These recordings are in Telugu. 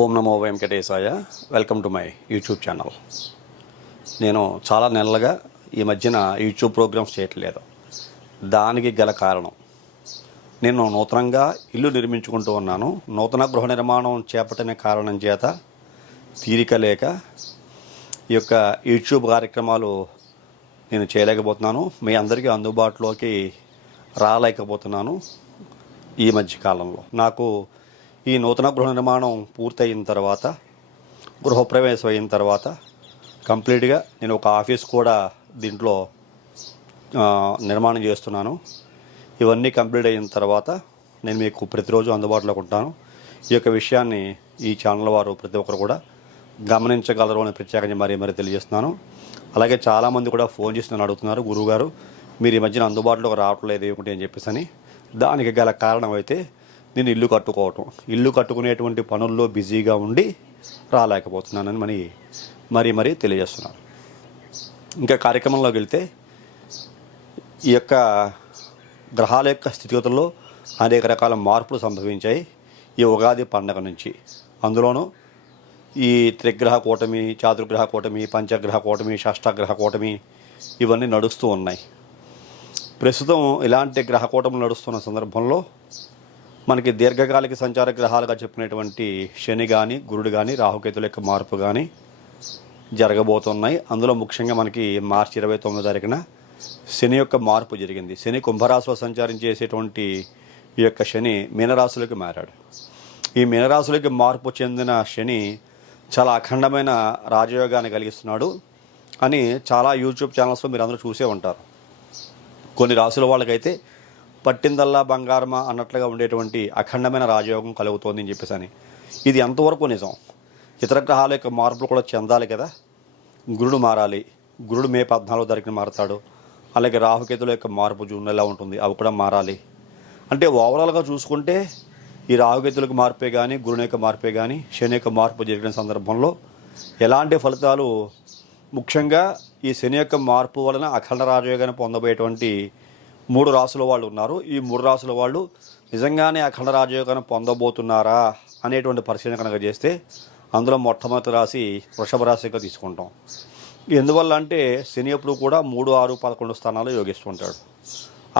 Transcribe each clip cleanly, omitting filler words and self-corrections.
Om Namo Venkatesaya. Welcome to my YouTube channel. నేను చాలా నెలలుగా ఈ మధ్యన యూట్యూబ్ ప్రోగ్రామ్స్ చేయట్లేదు. దానికి గల కారణం, నేను నూతనంగా ఇల్లు నిర్మించుకుంటూ ఉన్నాను. నూతన గృహ నిర్మాణం చేపట్టిన కారణం చేత తీరిక లేక ఈ యొక్క యూట్యూబ్ కార్యక్రమాలు నేను చేయలేకపోతున్నాను. మీ అందరికీ అందుబాటులోకి రాలేకపోతున్నాను. ఈ మధ్య కాలంలో నాకు ఈ నూతన గృహ నిర్మాణం పూర్తయిన తర్వాత, గృహప్రవేశం అయిన తర్వాత కంప్లీట్గా నేను ఒక ఆఫీస్ కూడా దీంట్లో నిర్మాణం చేస్తున్నాను. ఇవన్నీ కంప్లీట్ అయిన తర్వాత నేను మీకు ప్రతిరోజు అందుబాటులోకి ఉంటాను. ఈ యొక్క విషయాన్ని ఈ ఛానల్ వారు ప్రతి ఒక్కరు కూడా గమనించగలరు అని ప్రత్యేకంగా మరీ తెలియజేస్తున్నాను. అలాగే చాలామంది కూడా ఫోన్ చేసి నన్ను అడుగుతున్నారు, గురువుగారు మీరు ఈ మధ్యన అందుబాటులోకి రావట్లేదు ఏమిటి అని చెప్పేసి అని. దానికి గల కారణం అయితే నేను ఇల్లు కట్టుకునేటువంటి పనుల్లో బిజీగా ఉండి రాలేకపోతున్నానని మరీ తెలియజేస్తున్నాను. ఇంకా కార్యక్రమంలోకి వెళ్తే, ఈ యొక్క గ్రహాల యొక్క స్థితిగతుల్లో అనేక రకాల మార్పులు సంభవించాయి ఈ ఉగాది పండగ నుంచి. అందులోనూ ఈ త్రిగ్రహ కూటమి, చాతుర్గ్రహ కూటమి, పంచగ్రహ కూటమి, షష్ఠగ్రహ కూటమి ఇవన్నీ నడుస్తూ ఉన్నాయి. ప్రస్తుతం ఇలాంటి గ్రహ కూటములు నడుస్తున్న సందర్భంలో మనకి దీర్ఘకాలిక సంచార గ్రహాలుగా చెప్పినటువంటి శని కానీ, గురుడు కానీ, రాహుకేతుల యొక్క మార్పు కానీ జరగబోతున్నాయి. అందులో ముఖ్యంగా మనకి మార్చి 29వ తారీఖున శని యొక్క మార్పు జరిగింది. శని కుంభరాశిలో సంచారం చేసేటువంటి ఈ యొక్క శని మీనరాశులకి మారాడు. ఈ మీనరాశులకి మార్పు చెందిన శని చాలా అఖండమైన రాజయోగాన్ని కలిగిస్తున్నాడు అని చాలా యూట్యూబ్ ఛానల్స్లో మీరు అందరూ చూసే ఉంటారు. కొన్ని రాశుల వాళ్ళకైతే పట్టిందల్లా బంగారమా అన్నట్లుగా ఉండేటువంటి అఖండమైన రాజయోగం కలుగుతోంది అని చెప్పేసి అని. ఇది ఎంతవరకు నిజం? ఇతర గ్రహాల యొక్క మార్పులు కూడా చెందాలి కదా. గురుడు మారాలి. గురుడు మే 14వ తారీఖున మారతాడు. అలాగే రాహుకేతుల యొక్క మార్పు జూన్ నెల ఉంటుంది, అవి కూడా మారాలి. అంటే ఓవరాల్గా చూసుకుంటే ఈ రాహుకేతులకు మార్పే కానీ, గురుని యొక్క మార్పే కానీ, శని యొక్క మార్పు జరిగిన సందర్భంలో ఎలాంటి ఫలితాలు, ముఖ్యంగా ఈ శని యొక్క మార్పు వలన అఖండ రాజయోగాన్ని పొందబోయేటువంటి 3 రాసుల వాళ్ళు ఉన్నారు. ఈ 3 రాసుల వాళ్ళు నిజంగానే అఖండ రాజయోగాన్ని పొందబోతున్నారా అనేటువంటి పరిశీలన కనుక చేస్తే, అందులో మొట్టమొదటి రాశి వృషభ రాశిగా తీసుకుంటాం. ఎందువల్ల అంటే శని ఎప్పుడు కూడా 3, 6, 11 స్థానాలు యోగిస్తుంటాడు.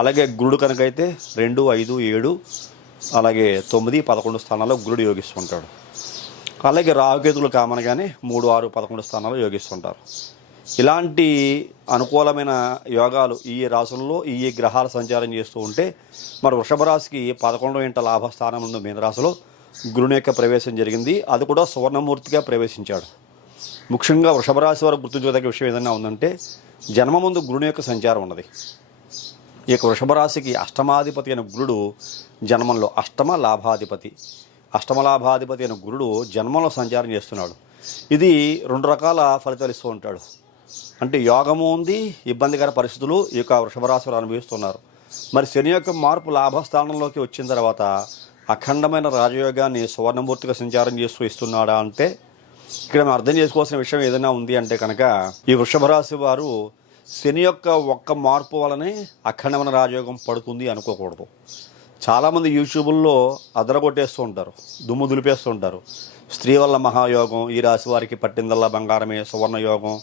అలాగే గురుడు కనుకైతే 2, 5, 7 అలాగే 9, 11 స్థానాల్లో గురుడు యోగిస్తుంటాడు. అలాగే రాహుకేతులు కామనగానే 3, 6, 11 స్థానాలు యోగిస్తుంటారు. ఇలాంటి అనుకూలమైన యోగాలు ఈ రాశుల్లో ఈ గ్రహాల సంచారం చేస్తూ ఉంటే, మరి వృషభ రాశికి 11వ ఇంట లాభస్థానం ముందు మీనరాశిలో గురుని యొక్క ప్రవేశం జరిగింది. అది కూడా సువర్ణమూర్తిగా ప్రవేశించాడు. ముఖ్యంగా వృషభ రాశి వారు గుర్తుంచుకోదగ్గ విషయం ఏదైనా ఉందంటే, జన్మ ముందు గురుని యొక్క సంచారం ఉన్నది. ఈ యొక్క వృషభ రాశికి అష్టమాధిపతి అయిన గురుడు జన్మంలో అష్టమ లాభాధిపతి అయిన గురుడు జన్మంలో సంచారం చేస్తున్నాడు. ఇది 2 రకాల ఫలితాలు ఇస్తూ ఉంటాడు. అంటే యోగము ఉంది, ఇబ్బందికర పరిస్థితులు ఈ యొక్క వృషభ రాశి వారు అనుభవిస్తున్నారు. మరి శని యొక్క మార్పు లాభస్థానంలోకి వచ్చిన తర్వాత అఖండమైన రాజయోగాన్ని సువర్ణమూర్తిగా సంచారం చేస్తూ ఇస్తున్నాడా అంటే, ఇక్కడ మనం అర్థం చేసుకోవాల్సిన విషయం ఏదైనా ఉంది అంటే కనుక, ఈ వృషభ రాశి వారు శని యొక్క ఒక్క మార్పు వలనే అఖండమైన రాజయోగం పడుతుంది అనుకోకూడదు. చాలామంది యూట్యూబుల్లో అదరగొట్టేస్తూ ఉంటారు, దుమ్ము దులిపేస్తూ ఉంటారు. స్త్రీ వల్ల మహాయోగం, ఈ రాశి వారికి పట్టిందల్లా బంగారమే, సువర్ణ యోగం,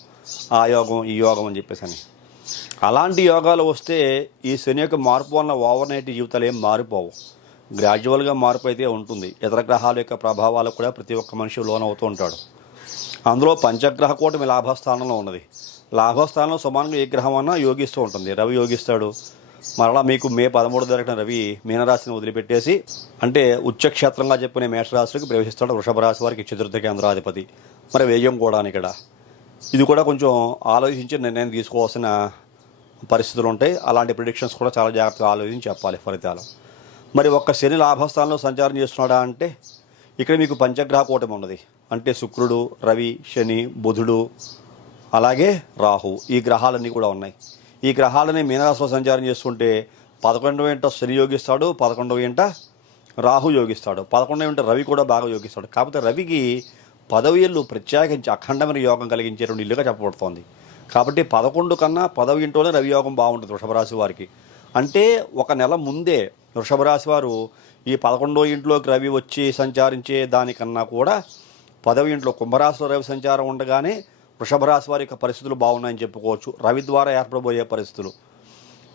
ఆ యోగం, ఈ యోగం అని చెప్పేసి అని. అలాంటి యోగాలు వస్తే ఈ శని యొక్క మార్పు వలన ఓవర్ నైట్ జీవితాలు ఏం మారిపోవు. గ్రాడ్యువల్గా మార్పు అయితే ఉంటుంది. ఇతర గ్రహాల యొక్క ప్రభావాలకు కూడా ప్రతి ఒక్క మనిషి లోనవుతూ ఉంటాడు. అందులో పంచగ్రహ కూటమి లాభస్థానంలో ఉన్నది. లాభస్థానంలో సమానంగా ఏ గ్రహం అన్నా యోగిస్తూ ఉంటుంది. రవి యోగిస్తాడు. మరలా మీకు మే 13వ తారీఖున రవి మీనరాశిని వదిలిపెట్టేసి, అంటే ఉచ్చక్షేత్రంగా చెప్పిన మేషరాశికి ప్రవేశిస్తాడు. వృషభ రాశి వారికి చతుర్థ కేంద్రాధిపతి. మరి వ్యయం కూడా ఇక్కడ ఇది కూడా కొంచెం ఆలోచించి నిర్ణయం తీసుకోవాల్సిన పరిస్థితులు ఉంటాయి. అలాంటి ప్రిడిక్షన్స్ కూడా చాలా జాగ్రత్తగా ఆలోచించి చెప్పాలి ఫలితాలు. మరి ఒక్క శని లాభస్థానంలో సంచారం చేస్తున్నాడా అంటే, ఇక్కడ మీకు పంచగ్రహ కూటమి ఉన్నది. అంటే శుక్రుడు, రవి, శని, బుధుడు, అలాగే రాహు, ఈ గ్రహాలన్నీ కూడా ఉన్నాయి. ఈ గ్రహాలని మీనరాశిలో సంచారం చేస్తుంటే 11వ ఇంట శని యోగిస్తాడు, 11వ ఇంట రాహు యోగిస్తాడు, 11వ ఇంట రవి కూడా బాగా యోగిస్తాడు. కాకపోతే రవికి 10 ఇళ్ళు ప్రత్యేకించి అఖండమైన యోగం కలిగించేటువంటి ఇల్లుగా చెప్పబడుతోంది. కాబట్టి 11 కన్నా 10వ ఇంట్లోనే రవి యోగం బాగుంటుంది వృషభ రాశి వారికి. అంటే ఒక నెల ముందే వృషభ రాశి వారు ఈ 11వ ఇంట్లోకి రవి వచ్చి సంచారించే దానికన్నా కూడా 10వ ఇంట్లో కుంభరాశిలో రవి సంచారం ఉండగానే వృషభ రాశి వారి యొక్క పరిస్థితులు బాగున్నాయని చెప్పుకోవచ్చు. రవి ద్వారా ఏర్పడబోయే పరిస్థితులు.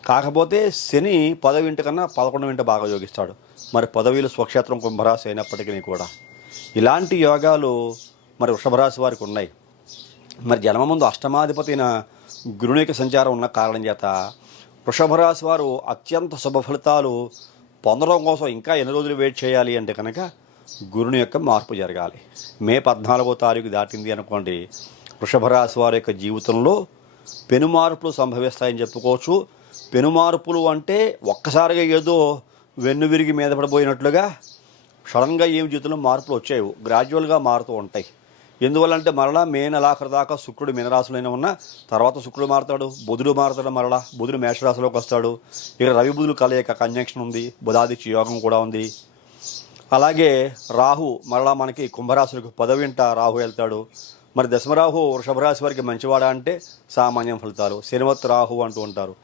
కాకపోతే శని 10వ ఇంటి కన్నా 11వ ఇంటి బాగా యోగిస్తాడు. మరి 10వ స్వక్షేత్రం కుంభరాశి అయినప్పటికీ కూడా ఇలాంటి యోగాలు మరి వృషభ రాశి వారికి ఉన్నాయి. మరి జన్మ ముందు అష్టమాధిపతి అయిన గురుని యొక్క సంచారం ఉన్న కారణం చేత వృషభ రాశి వారు అత్యంత శుభ ఫలితాలు పొందడం కోసం ఇంకా ఎన్ని రోజులు వెయిట్ చేయాలి అంటే కనుక గురుని యొక్క మార్పు జరగాలి. మే 14వ తారీఖు దాటింది అనుకోండి, వృషభ రాశి వారి యొక్క జీవితంలో పెనుమార్పులు సంభవిస్తాయని చెప్పుకోవచ్చు. పెనుమార్పులు అంటే ఒక్కసారిగా ఏదో వెన్నువిరిగి మీద పడిపోయినట్లుగా సడన్గా ఏమి జీవితంలో మార్పులు వచ్చాయి, గ్రాడ్యువల్గా మారుతూ ఉంటాయి. ఎందువల్లంటే మరలా మే నెలాఖరు దాకా శుక్రుడు మీనరాశిలోనే ఉన్న తర్వాత శుక్రుడు మారుతాడు, బుధుడు మారుతాడు, మరలా బుధుడు మేషరాశిలోకి వస్తాడు. ఇక రవి బుధుడు కలయిక కంజంక్షన్ ఉంది, బుధాదిత్య యోగం కూడా ఉంది. అలాగే రాహు మరలా మనకి కుంభరాశులకు 10వ ఇంట రాహు వెళ్తాడు. మరి దశమరాహు వృషభ రాశి వారికి మంచివాడా అంటే సామాన్యం ఫలితాలు. శనివత్ రాహు అంటూ ఉంటారు.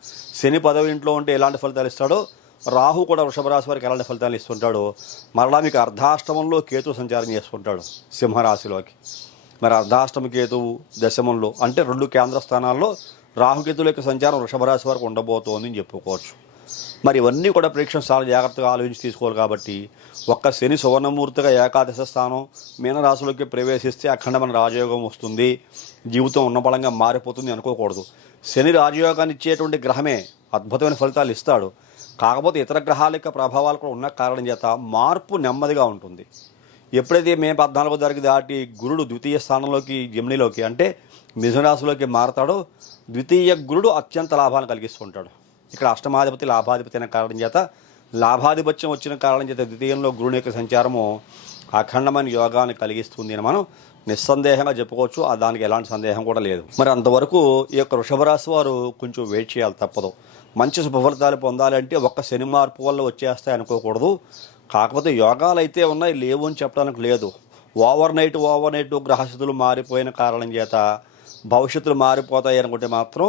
శని 10వ ఇంట్లో ఉంటే ఎలాంటి ఫలితాలు ఇస్తాడో రాహు కూడా వృషభ రాశి వారికి ఎలాంటి ఫలితాలు ఇస్తుంటాడు. మరలా మీకు అర్ధాష్టమంలో కేతు సంచారం చేసుకుంటాడు సింహరాశిలోకి. మరి అర్ధాష్టమ కేతువు దశమంలో అంటే 2 కేంద్ర స్థానాల్లో రాహుకేతుల యొక్క సంచారం వృషభ రాశి వారికి ఉండబోతోంది అని చెప్పుకోవచ్చు. మరి ఇవన్నీ కూడా ప్రేక్షకులు చాలా జాగ్రత్తగా ఆలోచించి తీసుకోవాలి. కాబట్టి ఒక్క శని సువర్ణమూర్తిగా ఏకాదశ స్థానం మీనరాశిలోకి ప్రవేశిస్తే అఖండమైన రాజయోగం వస్తుంది, జీవితం ఉన్నబలంగా మారిపోతుంది అనుకోకూడదు. శని రాజయోగాన్ని ఇచ్చేటువంటి గ్రహమే, అద్భుతమైన ఫలితాలు ఇస్తాడు. కాకపోతే ఇతర గ్రహాల యొక్క ప్రభావాలు కూడా ఉన్న కారణం చేత మార్పు నెమ్మదిగా ఉంటుంది. ఎప్పుడైతే మే 14వ తారీఖు దాటి గురుడు ద్వితీయ స్థానంలోకి జమినిలోకి అంటే మిథునరాశిలోకి మారతాడో ద్వితీయ గురుడు అత్యంత లాభాలను కలిగిస్తుంటాడు. ఇక్కడ అష్టమాధిపతి లాభాధిపతి అయిన కారణం చేత లాభాధిపత్యం వచ్చిన కారణం చేత ద్వితీయంలో గురుని యొక్క సంచారము అఖండమైన యోగాన్ని కలిగిస్తుంది అని మనం నిస్సందేహంగా చెప్పుకోవచ్చు. దానికి ఎలాంటి సందేహం కూడా లేదు. మరి అంతవరకు ఈ యొక్క వృషభ రాశి వారు కొంచెం వెయిట్ చేయాలి, తప్పదు. మంచి శుభఫలితాలు పొందాలంటే ఒక్క శని మార్పు వల్ల వచ్చేస్తాయి అనుకోకూడదు. కాకపోతే యోగాలు అయితే ఉన్నాయి, లేవు అని చెప్పడానికి లేదు. ఓవర్ నైట్ గ్రహస్థితులు మారిపోయిన కారణం చేత భవిష్యత్తులు మారిపోతాయి అనుకుంటే మాత్రం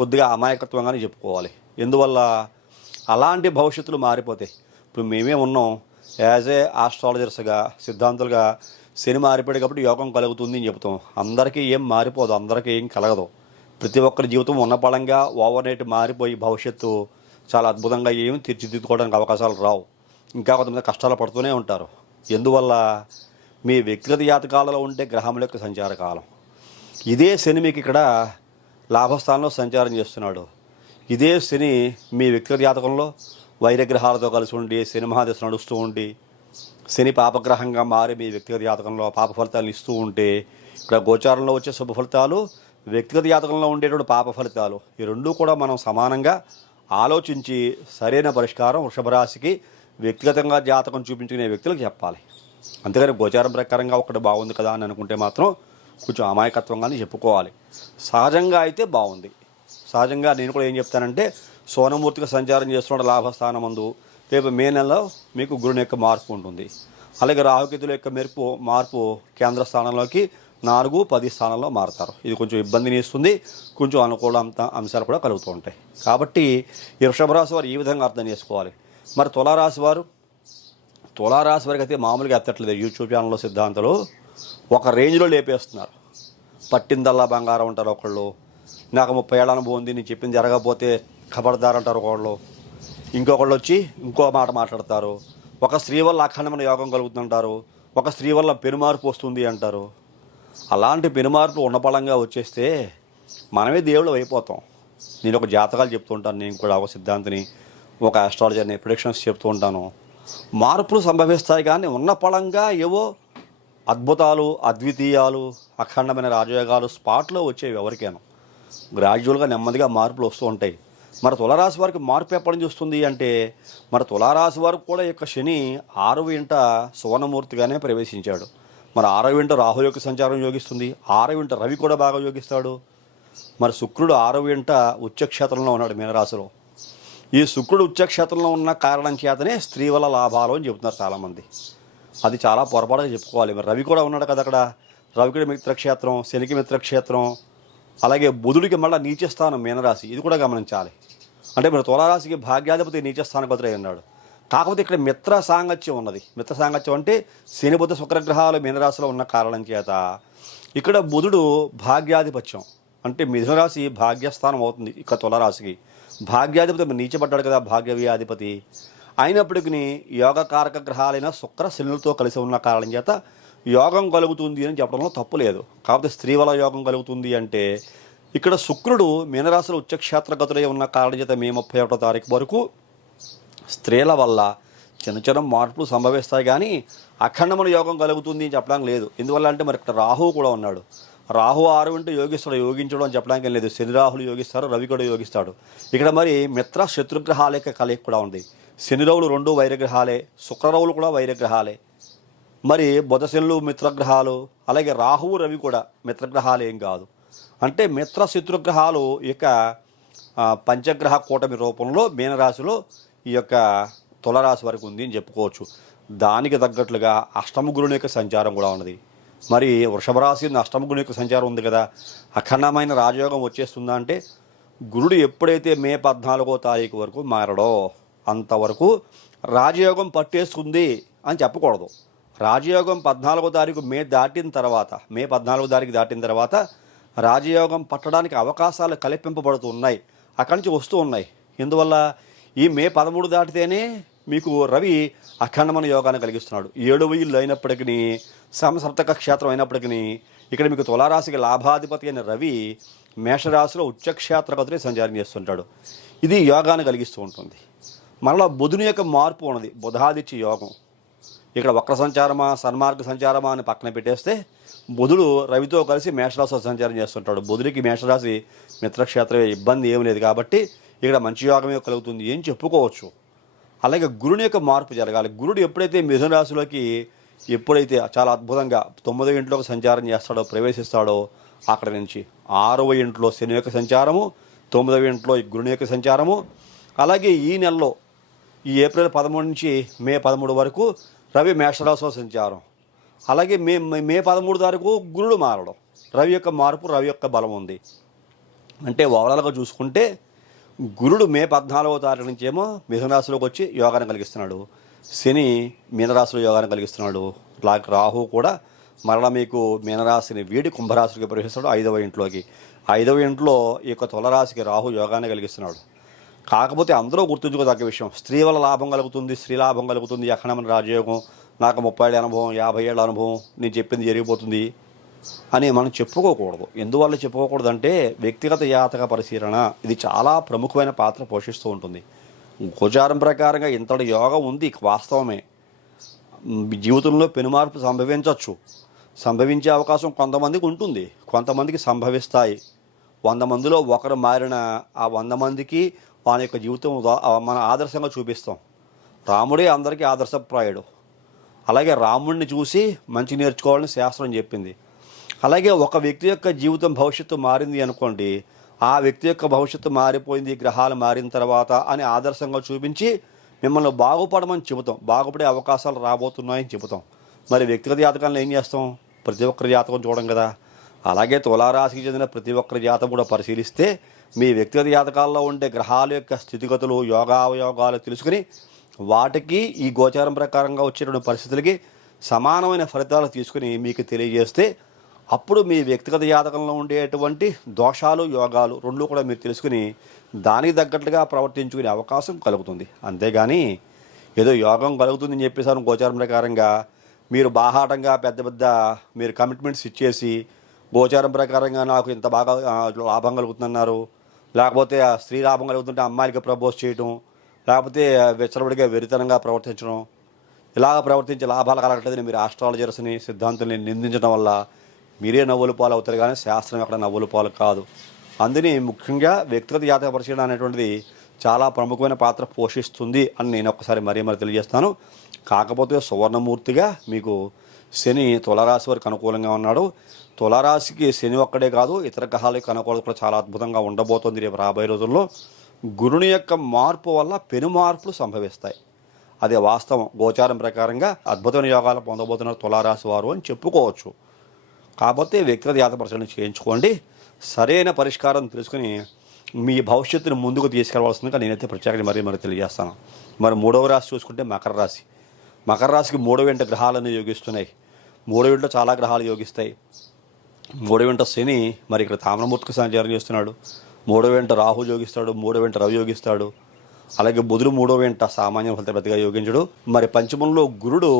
కొద్దిగా అమాయకత్వంగానే చెప్పుకోవాలి. ఎందువల్ల అలాంటి భవిష్యత్తులు మారిపోతాయి. ఇప్పుడు మేమే ఉన్నాం యాజ్ ఏ ఆస్ట్రాలజర్స్గా, సిద్ధాంతులుగా శని మారిపోయాడు కాబట్టి యోగం కలుగుతుంది అని చెప్తాం. అందరికీ ఏం మారిపోదు, అందరికీ ఏం కలగదు. ప్రతి ఒక్కరి జీవితం ఉన్నపళంగా ఓవర్ నైట్ మారిపోయి భవిష్యత్తు చాలా అద్భుతంగా ఏమి తీర్చిదిద్దుకోవడానికి అవకాశాలు రావు. ఇంకా కొంతమంది కష్టాలు పడుతూనే ఉంటారు. ఎందువల్ల మీ వ్యక్తిగత జాతకాలలో ఉంటే గ్రహముల యొక్క సంచార కాలం. ఇదే శని మీకు ఇక్కడ లాభస్థానంలో సంచారం చేస్తున్నాడు. ఇదే శని మీ వ్యక్తిగత జాతకంలో వైరగ్రహాలతో కలిసి ఉండి శని మహాదశ నడుస్తూ ఉండి శని పాపగ్రహంగా మారి మీ వ్యక్తిగత జాతకంలో పాప ఫలితాలను ఇస్తూ ఉంటే ఇక్కడ గోచారంలో వచ్చే శుభ ఫలితాలు, వ్యక్తిగత జాతకంలో ఉండేటువంటి పాప ఫలితాలు, ఈ రెండూ కూడా మనం సమానంగా ఆలోచించి సరైన పరిష్కారం వృషభ రాశికి వ్యక్తిగతంగా జాతకం చూపించుకునే వ్యక్తులకు చెప్పాలి. అంతేగాని గోచారం ప్రకారంగా ఒకటి బాగుంది కదా అని అనుకుంటే మాత్రం కొంచెం అమాయకత్వంగానే చెప్పుకోవాలి. సహజంగా అయితే బాగుంది. సహజంగా నేను కూడా ఏం చెప్తానంటే సోనమూర్తిగా సంచారం చేస్తున్న లాభస్థానం ముందు రేపు మే నెలలో మీకు గురుని యొక్క మార్పు ఉంటుంది. అలాగే రాహుకేతుల యొక్క మార్పు కేంద్ర స్థానంలోకి 4, 10 స్థానంలో మారుతారు. ఇది కొంచెం ఇబ్బందిని ఇస్తుంది, కొంచెం అనుకూల అంశాలు కూడా కలుగుతూ ఉంటాయి. కాబట్టి ఈ వృషభ రాశి వారు ఈ విధంగా అర్థం చేసుకోవాలి. మరి తులారాశి వారికి అయితే మామూలుగా ఎత్తట్లేదు. యూట్యూబ్ ఛానల్లో సిద్ధాంతాలు ఒక రేంజ్లో లేపేస్తున్నారు. పట్టిందల్లా బంగారం అంటారు ఒకళ్ళు, నాకు 30 ఏళ్ళ అనుభవం ఉంది, నేను చెప్పింది జరగకపోతే ఖబర్దార్ అంటారు ఒకళ్ళు, ఇంకొకళ్ళు వచ్చి ఇంకో మాట మాట్లాడతారు. ఒక స్త్రీ వల్ల అఖండమైన యోగం కలుగుతుంటారు, ఒక స్త్రీ వల్ల పెనుమార్పు వస్తుంది అంటారు. అలాంటి పెనుమార్పు ఉన్నపళంగా వచ్చేస్తే మనమే దేవుళ్ళు అయిపోతాం. నేను ఒక జాతకాలు చెప్తూ ఉంటాను, నేను కూడా ఒక సిద్ధాంతిని, ఒక ఆస్ట్రాలజర్ని, ప్రిడిక్షన్స్ చెప్తూ ఉంటాను. మార్పులు సంభవిస్తాయి కానీ ఉన్నపళంగా ఏవో అద్భుతాలు, అద్వితీయాలు, అఖండమైన రాజయోగాలు స్పాట్లో వచ్చేవి ఎవరికైనా. గ్రాడ్యువల్గా నెమ్మదిగా మార్పులు వస్తూ ఉంటాయి. మరి తులారాశి వారికి మార్పు ఎప్పటి నుంచి వస్తుంది అంటే మరి తులారాశి వారికి కూడా యొక్క శని 6వ ఇంట సువర్ణమూర్తిగానే ప్రవేశించాడు. మరి 6వ ఇంట రాహు యొక్క సంచారం యోగిస్తుంది, 6వ ఇంట రవి కూడా బాగా యోగిస్తాడు. మరి శుక్రుడు 6వ ఇంట ఉచ్చక్షేత్రంలో ఉన్నాడు మీనరాశిలో. ఈ శుక్రుడు ఉచ్చక్షేత్రంలో ఉన్న కారణం చేతనే స్త్రీ వల్ల లాభాలు అని చెబుతున్నారు చాలామంది. అది చాలా పొరపాటుగా చెప్పుకోవాలి. మరి రవి కూడా ఉన్నాడు కదా అక్కడ, రవికి మిత్రక్షేత్రం, శనికి మిత్రక్షేత్రం, అలాగే బుధుడికి మళ్ళీ నీచస్థానం మీనరాశి, ఇది కూడా గమనించాలి. అంటే మరి తులారాశికి భాగ్యాధిపతి నీచస్థానపతి ఉన్నాడు, కాకపోతే ఇక్కడ మిత్ర సాంగత్యం ఉన్నది. మిత్ర సాంగత్యం అంటే శని బుధ శుక్రగ్రహాలు మీనరాశిలో ఉన్న కారణం చేత ఇక్కడ బుధుడు భాగ్యాధిపత్యం, అంటే మిథున రాశి భాగ్యస్థానం అవుతుంది. ఇక తులరాశికి భాగ్యాధిపతి నీచబడ్డాడు కదా, భాగ్యవ్యాధిపతి. అయినప్పటికీ యోగకారక గ్రహాలైన శుక్ర శనులతో కలిసి ఉన్న కారణం చేత యోగం కలుగుతుంది అని చెప్పడంలో తప్పు లేదు. కాకపోతే స్త్రీ వల్ల యోగం కలుగుతుంది అంటే ఇక్కడ శుక్రుడు మీనరాశిలో ఉచ్చక్షేత్రగతులై ఉన్న కారణం చేత మే 31వ తారీఖు వరకు స్త్రీల వల్ల చిన్న చిన్న మార్పులు సంభవిస్తాయి, కానీ అఖండమైన యోగం కలుగుతుంది అని చెప్పడానికి లేదు. ఎందువల్ల అంటే మరి ఇక్కడ రాహువు కూడా ఉన్నాడు. రాహు 6 ఇంటూ యోగిస్తాడు, యోగించడం అని చెప్పడానికి ఏం లేదు. శని రాహులు యోగిస్తారు, రవి కూడా యోగిస్తాడు. ఇక్కడ మరి మిత్ర శత్రుగ్రహాల యొక్క కలయిక కూడా ఉంది. శని రవులు 2 వైరగ్రహాలే, శుక్రరవులు కూడా వైరగ్రహాలే. మరి బుధ శనులు మిత్రగ్రహాలు, అలాగే రాహువు రవి కూడా మిత్రగ్రహాలు ఏం కాదు. అంటే మిత్ర శత్రుగ్రహాలు ఇక పంచగ్రహ కూటమి రూపంలో మీనరాశిలో ఈ యొక్క తులరాశి వరకు ఉంది అని చెప్పుకోవచ్చు. దానికి తగ్గట్లుగా అష్టమ గురుని యొక్క సంచారం కూడా ఉన్నది. మరి వృషభ రాశి అష్టమ గురుని యొక్క సంచారం ఉంది కదా, అఖండమైన రాజయోగం వచ్చేస్తుందా అంటే గురుడు ఎప్పుడైతే మే 14వ తారీఖు వరకు మారడో అంతవరకు రాజయోగం పట్టేస్తుంది అని చెప్పకూడదు. రాజయోగం 14వ తారీఖు మే 14వ తారీఖు దాటిన తర్వాత రాజయోగం పట్టడానికి అవకాశాలు కల్పింపబడుతున్నాయి, అక్కడి నుంచి వస్తూ ఉన్నాయి. ఇందువల్ల ఈ మే 13 దాటితేనే మీకు రవి అఖండమైన యోగాన్ని కలిగిస్తున్నాడు. 7వ ఇల్లు అయినప్పటికీ సమసప్తక క్షేత్రం అయినప్పటికీ ఇక్కడ మీకు తులారాశికి లాభాధిపతి అయిన రవి మేషరాశిలో ఉచ్చక్షేత్రగతులే సంచారం చేస్తుంటాడు. ఇది యోగాన్ని కలిగిస్తూ ఉంటుంది. మరలా బుధుని యొక్క మార్పు ఉన్నది, బుధాదిత్య యోగం. ఇక్కడ వక్ర సంచారమా సన్మార్గ సంచారమా అని పక్కన పెట్టేస్తే బుధుడు రవితో కలిసి మేషరాశిలో సంచారం చేస్తుంటాడు. బుధుడికి మేషరాశి మిత్రక్షేత్రమే, ఇబ్బంది ఏమి లేదు కాబట్టి ఇక్కడ మంచి యోగమే కలుగుతుంది అని చెప్పుకోవచ్చు. అలాగే గురుని యొక్క మార్పు జరగాలి. గురుడు ఎప్పుడైతే మిథున రాశిలోకి ఎప్పుడైతే చాలా అద్భుతంగా 9వ ఇంట్లోకి సంచారం చేస్తాడో, ప్రవేశిస్తాడో, అక్కడి నుంచి 6వ ఇంట్లో శని యొక్క సంచారము, 9వ ఇంట్లో గురుని యొక్క సంచారము, అలాగే ఈ నెలలో ఈ ఏప్రిల్ 13 నుంచి మే 13 వరకు రవి మేషరాశిలో సంచారం, అలాగే మే 13 తారీఖు గురుడు మారడం, రవి యొక్క మార్పు, రవి యొక్క బలం ఉంది. అంటే ఓవరాల్గా చూసుకుంటే గురుడు మే 14వ తారీఖు నుంచి ఏమో మిథునరాశిలోకి వచ్చి యోగాన్ని కలిగిస్తున్నాడు, శని మీనరాశిలో యోగాన్ని కలిగిస్తున్నాడు. రాహు కూడా మరలా మీకు మీనరాశిని వీడి కుంభరాశికి ప్రవేశిస్తాడు 5వ ఇంట్లోకి. 5వ ఇంట్లో ఈ యొక్క తులరాశికి రాహు యోగాన్ని కలిగిస్తున్నాడు. కాకపోతే అందరూ గుర్తుంచుకోదగ్గ విషయం, స్త్రీ వల్ల లాభం కలుగుతుంది, స్త్రీ లాభం కలుగుతుంది, అఖండమైన రాజయోగం, నాకు 30 ఏళ్ళ అనుభవం, 50 ఏళ్ళ అనుభవం, నేను చెప్పింది జరిగిపోతుంది అని మనం చెప్పుకోకూడదు. ఎందువల్ల చెప్పుకోకూడదంటే వ్యక్తిగత జాతక పరిశీలన ఇది చాలా ప్రముఖమైన పాత్ర పోషిస్తూ ఉంటుంది. గోచారం ప్రకారంగా ఇంతటి యోగం ఉంది, వాస్తవమే. జీవితంలో పెనుమార్పు సంభవించే అవకాశం కొంతమందికి ఉంటుంది, కొంతమందికి సంభవిస్తాయి. 100 మందిలో ఒకరు మారిన ఆ 100 మందికి వాని యొక్క జీవితం మన ఆదర్శంగా చూపిస్తాం. రాముడే అందరికీ ఆదర్శప్రాయుడు. అలాగే రాముడిని చూసి మంచి నేర్చుకోవాలని శాస్త్రం చెప్పింది. అలాగే ఒక వ్యక్తి యొక్క జీవితం భవిష్యత్తు మారింది అనుకోండి, ఆ వ్యక్తి యొక్క భవిష్యత్తు మారిపోయింది, గ్రహాలు మారిన తర్వాత అని ఆదర్శంగా చూపించి మిమ్మల్ని బాగుపడమని చెబుతాం, బాగుపడే అవకాశాలు రాబోతున్నాయని చెబుతాం. మరి వ్యక్తిగత జాతకాలను ఏం చేస్తాం? ప్రతి ఒక్కరి జాతకం చూడం కదా. అలాగే తులారాశికి చెందిన ప్రతి ఒక్కరి జాతకం కూడా పరిశీలిస్తే మీ వ్యక్తిగత జాతకాల్లో ఉండే గ్రహాల యొక్క స్థితిగతులు, యోగావయోగాలు తెలుసుకుని వాటికి ఈ గోచారం ప్రకారంగా వచ్చేటువంటి పరిస్థితులకి సమానమైన ఫలితాలు తీసుకుని మీకు తెలియజేస్తే అప్పుడు మీ వ్యక్తిగత జాతకంలో ఉండేటువంటి దోషాలు, యోగాలు రెండు కూడా మీరు తెలుసుకుని దానికి తగ్గట్లుగా ప్రవర్తించుకునే అవకాశం కలుగుతుంది. అంతేగాని ఏదో యోగం కలుగుతుందని చెప్పేసాను గోచారం ప్రకారంగా మీరు బాహాటంగా పెద్ద మీరు కమిట్మెంట్స్ ఇచ్చేసి గోచారం ప్రకారంగా నాకు ఇంత బాగా లాభం కలుగుతుందన్నారు, లేకపోతే స్త్రీ లాభం కలుగుతుంటే అమ్మాయిలకి ప్రపోజ్ చేయటం, లేకపోతే విచ్చలవిడిగా వెరితనంగా ప్రవర్తించడం, ఇలాగ ప్రవర్తించి లాభాలు కలగట్లేదని మీరు ఆస్ట్రాలజర్స్ని, సిద్ధాంతుల్ని నిందించడం వల్ల మీరే నవ్వుల పాలు అవుతారు, కానీ శాస్త్రం ఎక్కడ నవ్వుల పాలు కాదు. అందుని ముఖ్యంగా వ్యక్తిగత జాతక పరిశీలన అనేటువంటిది చాలా ప్రముఖమైన పాత్ర పోషిస్తుంది అని నేను ఒక్కసారి మరీ తెలియజేస్తాను. కాకపోతే సువర్ణమూర్తిగా మీకు శని తులారాశి వారికి అనుకూలంగా ఉన్నాడు. తులారాశికి శని ఒక్కడే కాదు, ఇతర గ్రహాలకు అనుకూలత కూడా చాలా అద్భుతంగా ఉండబోతుంది రేపు రాబోయే రోజుల్లో. గురుని యొక్క మార్పు వల్ల పెను మార్పులు సంభవిస్తాయి, అదే వాస్తవం. గోచారం ప్రకారంగా అద్భుతమైన యోగాలు పొందబోతున్నారు తులారాశి వారు అని చెప్పుకోవచ్చు. కాకపోతే వ్యక్తిగత జాతక పరిశీలన చేయించుకోండి, సరైన పరిష్కారం తెలుసుకుని మీ భవిష్యత్తును ముందుకు తీసుకెళ్లవలసిందిగా నేనైతే ప్రత్యేకంగా మరీ తెలియజేస్తాను. మరి 3వ రాశి చూసుకుంటే మకర రాశి. మకర రాశికి 3వ ఇంట గ్రహాలన్నీ యోగిస్తున్నాయి. 3వ ఇంట్లో చాలా గ్రహాలు యోగిస్తాయి. 3వ ఇంట శని మరి ఇక్కడ తామ్రమూర్తికి సంచారం చేస్తున్నాడు. 3వ ఇంట రాహు యోగిస్తాడు. 3వ ఇంట రవి యోగిస్తాడు. అలాగే బుధుడు 3వ ఇంట సామాన్య ఫలితప్రతిగా యోగించడు. మరి పంచమంలో గురుడు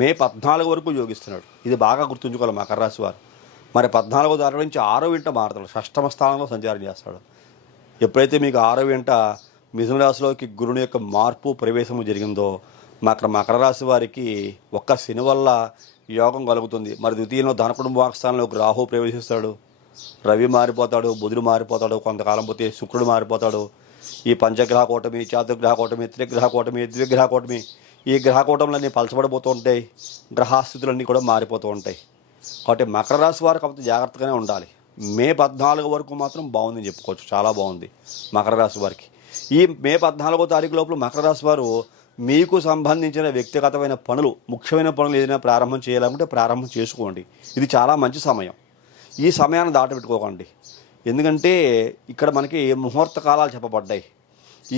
మే 14 వరకు యోగిస్తున్నాడు. ఇది బాగా గుర్తుంచుకోవాలి మకర రాశి వారు. మరి 14వ తారీఖు నుంచి 6వ ఇంట మారుతాడు. షష్టమ స్థానంలో సంచారం చేస్తాడు. ఎప్పుడైతే మీకు 6వ ఇంట మిథున రాశిలోకి గురుని యొక్క మార్పు ప్రవేశము జరిగిందో మకర రాశి వారికి ఒక్క శని వల్ల యోగం కలుగుతుంది. మరి ద్వితీయంలో ధన కుటుంబ స్థానంలోకి రాహు ప్రవేశిస్తాడు. రవి మారిపోతాడు. బుధుడు మారిపోతాడు. కొంతకాలం పోతే శుక్రుడు మారిపోతాడు. ఈ పంచగ్రహ కూటమి, చాతుర్గ్రహ కూటమి, త్రిగ్రహ కూటమి, ద్విగ్రహ కూటమి, ఈ గ్రహ కూటములన్నీ పలచబడిపోతూ ఉంటాయి. గ్రహస్థితులన్నీ కూడా మారిపోతూ ఉంటాయి. కాబట్టి మకర రాశి వారు కాకపోతే జాగ్రత్తగానే ఉండాలి. మే 14 వరకు మాత్రం బాగుందని చెప్పుకోవచ్చు. చాలా బాగుంది మకర రాశి వారికి. ఈ మే 14వ తారీఖు లోపల మకర రాశి వారు మీకు సంబంధించిన వ్యక్తిగతమైన పనులు, ముఖ్యమైన పనులు ఏదైనా ప్రారంభం చేయాలనుకుంటే ప్రారంభం చేసుకోండి. ఇది చాలా మంచి సమయం. ఈ సమయాన్ని దాటపెట్టుకోకండి. ఎందుకంటే ఇక్కడ మనకి ముహూర్త కాలాలు చెప్పబడ్డాయి.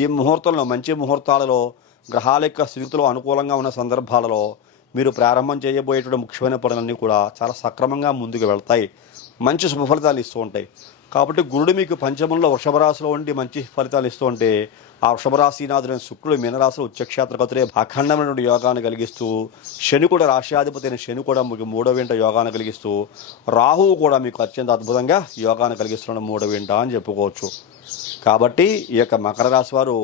ఈ ముహూర్తంలో, మంచి ముహూర్తాలలో, గ్రహాల యొక్క స్థితిలో అనుకూలంగా ఉన్న సందర్భాలలో మీరు ప్రారంభం చేయబోయేటువంటి ముఖ్యమైన పనులన్నీ కూడా చాలా సక్రమంగా ముందుకు వెళ్తాయి. మంచి శుభ ఫలితాలు ఇస్తూ ఉంటాయి. కాబట్టి గురుడు మీకు పంచమంలో వృషభ రాశిలో ఉండి మంచి ఫలితాలు ఇస్తూ ఉంటే ఆ వృషభ రాశినాథుడైన శుక్రుడు మీనరాశిలో ఉచ్చక్షేత్రగతులే అఖండమైనటువంటి యోగాన్ని కలిగిస్తూ, శని కూడా రాశ్యాధిపతి అయిన శని కూడా మీకు 3వ ఇంట యోగాన్ని కలిగిస్తూ, రాహువు కూడా మీకు అత్యంత అద్భుతంగా యోగాన్ని కలిగిస్తున్నాడు 3వ ఇంట అని చెప్పుకోవచ్చు. కాబట్టి ఈ యొక్క మకర రాశి వారు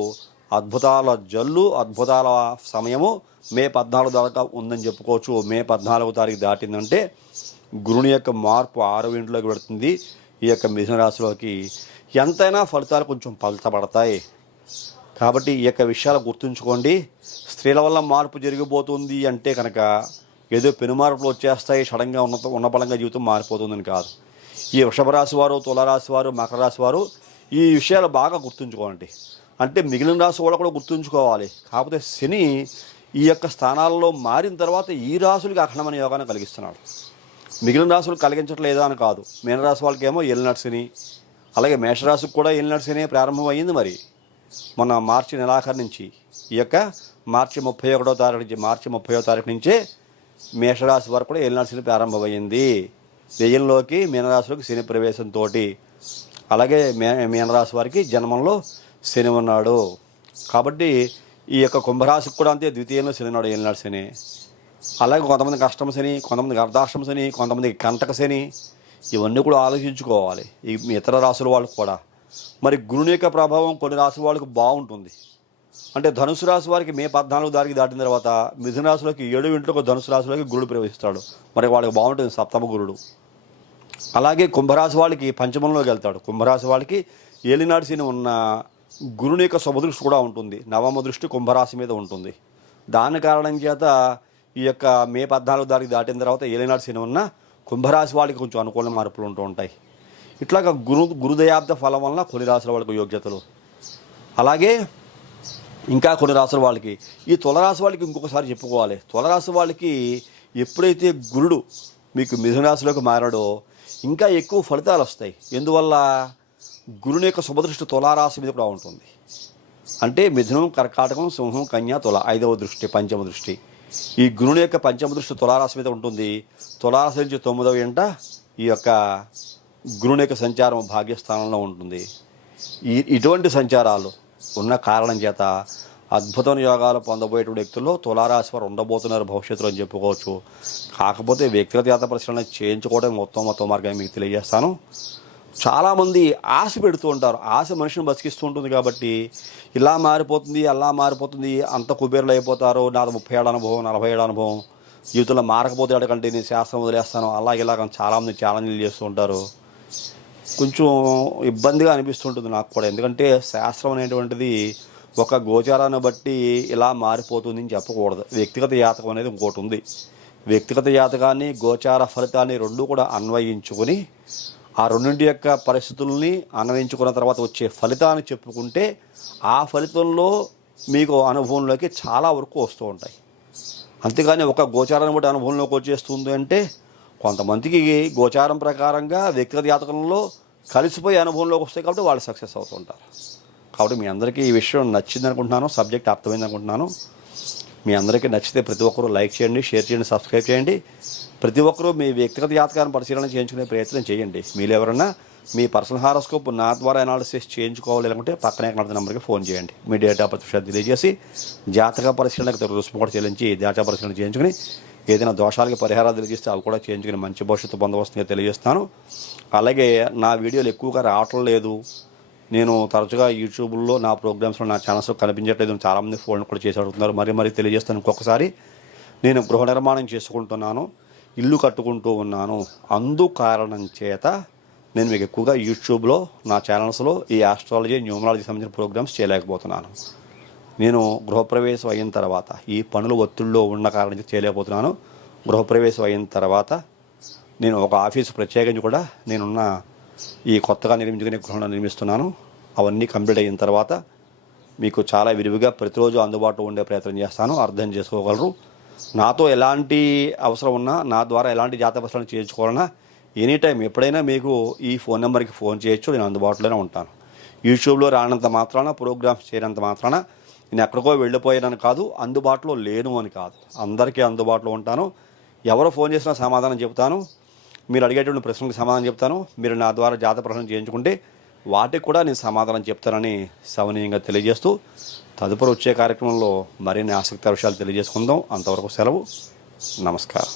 అద్భుతాల జల్లు, అద్భుతాల సమయము మే 14 దాకా ఉందని చెప్పుకోవచ్చు. మే 14వ తారీఖు దాటిందంటే గురుని యొక్క మార్పు 6వ ఇంట్లోకి పెడుతుంది. ఈ యొక్క మిథున రాశిలోకి ఎంతైనా ఫలితాలు కొంచెం పలచబడతాయి. కాబట్టి ఈ యొక్క విషయాలు గుర్తుంచుకోండి. స్త్రీల వల్ల మార్పు జరిగిపోతుంది అంటే కనుక ఏదో పెనుమార్పులు వచ్చేస్తాయి, సడన్గా ఉన్న బలంగా జీవితం మారిపోతుందని కాదు. ఈ వృషభ రాశి వారు, తులారాశి వారు, మకర రాశి వారు ఈ విషయాలు బాగా గుర్తుంచుకోండి. అంటే మిగిలిన రాశి వాళ్ళు కూడా గుర్తుంచుకోవాలి. కాకపోతే శని ఈ యొక్క స్థానాల్లో మారిన తర్వాత ఈ రాశులకి అఖండమైన యోగాన్ని కలిగిస్తున్నాడు. మిగిలిన రాశులు కలిగించట్లేదా అని కాదు. మీనరాశి వాళ్ళకేమో ఏలినాటి శని, అలాగే మేషరాశికి కూడా ఏలినాటి శని ప్రారంభమైంది. మరి మొన్న మార్చి నెలాఖరు నుంచి ఈ యొక్క మార్చి 31వ తారీఖు నుంచి, మార్చి 30వ తారీఖు నుంచే మేషరాశి వరకు కూడా ఏలినాటి శని ప్రారంభమైంది. వ్యయంలోకి మీనరాశిలోకి శని ప్రవేశంతో, అలాగే మీనరాశి వారికి జన్మంలో శని ఉన్నాడు. కాబట్టి ఈ యొక్క కుంభరాశికి కూడా అంతే, ద్వితీయంలో శని ఉన్నాడు, ఏలినాటి శని. అలాగే కొంతమందికి అష్టమ శని, కొంతమందికి అర్ధాష్టమ శని, కొంతమందికి కంటక శని. ఇవన్నీ కూడా ఆలోచించుకోవాలి ఈ ఇతర రాశుల వాళ్ళకు కూడా. మరి గురుని యొక్క ప్రభావం కొన్ని రాశుల వాళ్ళకి బాగుంటుంది. అంటే ధనుసు రాశి వారికి మే 14 తారీఖు దాటిన తర్వాత మిథున రాశిలోకి 7వ ఇంట్లోకి ధనుసు రాశిలోకి గురుడు ప్రవేశిస్తాడు. మరి వాళ్ళకి బాగుంటుంది సప్తమ గురుడు. అలాగే కుంభరాశి వాళ్ళకి పంచమంలోకి వెళ్తాడు. కుంభరాశి వాళ్ళకి ఏలినాటి శని ఉన్న గురుని యొక్క శుభదృష్టి కూడా ఉంటుంది. నవమ దృష్టి కుంభరాశి మీద ఉంటుంది. దాని కారణం చేత ఈ యొక్క మే 14 తారీఖు దాటిన తర్వాత ఏలినాటి శని ఉన్న కుంభరాశి వాళ్ళకి కొంచెం అనుకూల మార్పులు ఉంటూ ఉంటాయి. ఇట్లాగా గురుదయాబ్ద ఫలం వలన కొన్ని రాశుల వాళ్ళకి యోగ్యతలు. అలాగే ఇంకా కొన్ని రాశుల వాళ్ళకి, ఈ తులరాశి వాళ్ళకి ఇంకొకసారి చెప్పుకోవాలి. తులరాశి వాళ్ళకి ఎప్పుడైతే గురుడు మీకు మిథున రాశిలోకి మారాడో ఇంకా ఎక్కువ ఫలితాలు వస్తాయి. ఎందువల్ల? గురుని యొక్క శుభదృష్టి తులారాశి మీద కూడా ఉంటుంది. అంటే మిథునం, కర్కాటకం, సింహం, కన్య, తుల 5వ దృష్టి, పంచమ దృష్టి. ఈ గురుని యొక్క పంచమ దృష్టి తులారాశి మీద ఉంటుంది. తులారాశి నుంచి 9వ ఇంట ఈ యొక్క గురుని యొక్క సంచారం భాగ్యస్థానంలో ఉంటుంది. ఇటువంటి సంచారాలు ఉన్న కారణం చేత అద్భుతమైన యోగాలు పొందబోయేటువంటి వ్యక్తుల్లో తులారాశి వారు ఉండబోతున్నారు భవిష్యత్తులో అని చెప్పుకోవచ్చు. కాకపోతే వ్యక్తిగత జాతక పరిశీలన చేయించుకోవడం ఉత్తమ మార్గాన్ని మీకు తెలియజేస్తాను. చాలామంది ఆశ పెడుతూ ఉంటారు. ఆశ మనిషిని బతికిస్తూ ఉంటుంది. కాబట్టి ఇలా మారిపోతుంది, అలా మారిపోతుంది, అంత కుబేరులు అయిపోతారు, నాది 30 ఏళ్ళ అనుభవం, 40 ఏళ్ళ అనుభవం, జీవితంలో మారకపోతే అడగంటే నేను శాస్త్రం వదిలేస్తాను, ఇలాగ చాలామంది ఛాలెంజ్లు చేస్తూ ఉంటారు. కొంచెం ఇబ్బందిగా అనిపిస్తుంటుంది నాకు కూడా. ఎందుకంటే శాస్త్రం అనేటువంటిది ఒక గోచారాన్ని బట్టి ఇలా మారిపోతుంది అని చెప్పకూడదు. వ్యక్తిగత జాతకం అనేది ఇంకోటి ఉంది. వ్యక్తిగత జాతకాన్ని, గోచార ఫలితాన్ని రెండూ కూడా అన్వయించుకొని ఆ రెండింటి యొక్క పరిస్థితుల్ని అన్వయించుకున్న తర్వాత వచ్చే ఫలితాన్ని చెప్పుకుంటే ఆ ఫలితంలో మీకు అనుభవంలోకి చాలా వరకు వస్తూ ఉంటాయి. అంతేగాని ఒక గోచారాన్ని బట్టి అనుభవంలోకి వచ్చేస్తుంది అంటే కొంతమందికి గోచారం ప్రకారంగా వ్యక్తిగత జాతకంలో కలిసిపోయి అనుభవంలోకి వస్తాయి కాబట్టి వాళ్ళు సక్సెస్ అవుతుంటారు. కాబట్టి మీ అందరికీ ఈ విషయం నచ్చింది అనుకుంటున్నాను, సబ్జెక్ట్ అర్థమైంది అనుకుంటున్నాను. మీ అందరికీ నచ్చితే ప్రతి ఒక్కరూ లైక్ చేయండి, షేర్ చేయండి, సబ్స్క్రైబ్ చేయండి. ప్రతి ఒక్కరూ మీ వ్యక్తిగత జాతకాన్ని పరిశీలన చేయించుకునే ప్రయత్నం చేయండి. మీరు ఎవరన్నా మీ పర్సనల్ హారోస్కోప్ నా ద్వారా అనాలిసిస్ చేయించుకోవాలి అనుకుంటే పక్కనే కనబడుతున్న నెంబర్కి ఫోన్ చేయండి. మీ డేట్ ఆఫ్ బర్త్ విషయాలు తెలియజేసి జాతక పరిశీలనకు రుసుము కూడా చెల్లించి జాతక పరిశీలన చేయించుకుని ఏదైనా దోషాలకి పరిహారాలు తెలియజేస్తే అవి కూడా చేయించుకుని మంచి భవిష్యత్తు పొందవస్తుందిగా తెలియజేస్తాను. అలాగే నా వీడియోలు ఎక్కువగా రావటం లేదు, నేను తరచుగా యూట్యూబ్లో నా ప్రోగ్రామ్స్లో నా ఛానల్స్లో కనిపించట్లేదు, చాలామంది ఫోన్ కూడా చేసి అడుగుతున్నారు. మరీ తెలియజేస్తాను ఇంకొకసారి. నేను గృహ నిర్మాణం చేసుకుంటున్నాను, ఇల్లు కట్టుకుంటూ ఉన్నాను. అందు కారణం చేత నేను మీకు ఎక్కువగా యూట్యూబ్లో నా ఛానల్స్లో ఈ ఆస్ట్రాలజీ, న్యూమరాలజీ సంబంధించిన ప్రోగ్రామ్స్ చేయలేకపోతున్నాను. నేను గృహప్రవేశం అయిన తర్వాత ఈ పనులు ఒత్తిడిలో ఉన్న కారణం చేయలేకపోతున్నాను. గృహప్రవేశం అయిన తర్వాత నేను ఒక ఆఫీసు ప్రత్యేకించి కూడా నేనున్న ఈ కొత్తగా నిర్మించుకునే గృహంలో నిర్మిస్తున్నాను. అవన్నీ కంప్లీట్ అయిన తర్వాత మీకు చాలా విరివిగా ప్రతిరోజు అందుబాటులో ఉండే ప్రయత్నం చేస్తాను. అర్థం చేసుకోగలరు. నాతో ఎలాంటి అవసరం ఉన్నా, నా ద్వారా ఎలాంటి జాతక పరిశీలన చేయించుకోవాలన్నా ఎనీ టైం ఎప్పుడైనా మీకు ఈ ఫోన్ నెంబర్కి ఫోన్ చేయొచ్చు. నేను అందుబాటులోనే ఉంటాను. యూట్యూబ్లో రానంత మాత్రాన, ప్రోగ్రామ్స్ చేయనంత మాత్రాన నేను ఎక్కడికో వెళ్ళిపోయానని కాదు, అందుబాటులో లేను అని కాదు. అందరికీ అందుబాటులో ఉంటాను. ఎవరు ఫోన్ చేసినా సమాధానం చెప్తాను. మీరు అడిగేటువంటి ప్రశ్నలకు సమాధానం చెప్తాను. మీరు నా ద్వారా జాతక పరిశీలన చేయించుకుంటే వాటికి కూడా నేను సమాధానం చెప్తానని సవినీయంగా తెలియజేస్తూ తదుపరి వచ్చే కార్యక్రమంలో మరిన్ని ఆసక్తికర విషయాలు తెలియజేసుకుందాం. అంతవరకు సెలవు. నమస్కారం.